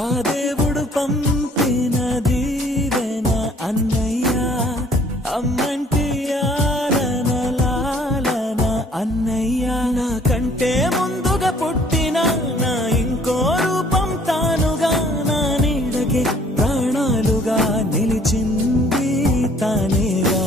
ఆ దేవుడు పంపిన దీవెన అన్నయ్య, అమ్మంటి ఆలన లాలన అన్నయ్య. నాకంటే ముందుగా పుట్టిన నా ఇంకో రూపం తానుగా, నా నీడకి ప్రాణాలుగా నిలిచింది తానేగా.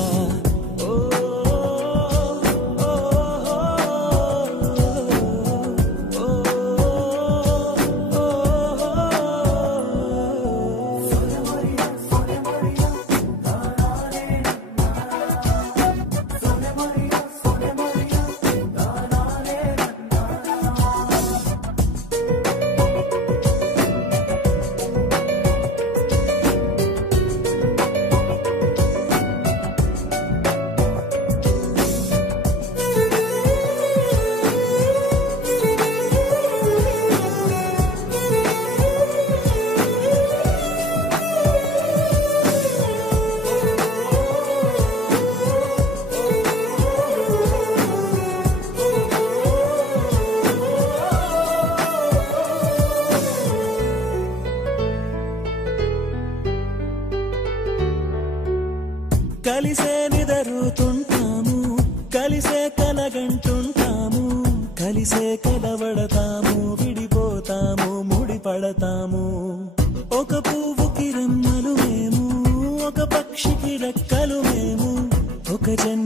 కలిసే నిదరుతుంటాము, కలిసే కలగంటుంటాము, కలిసే కలవడతాము, విడిపోతాము, ముడిపడతాము. ఒక పువ్వుకి రెమ్మలు మేము, ఒక పక్షికి రెక్కలు మేము, ఒక జన్మ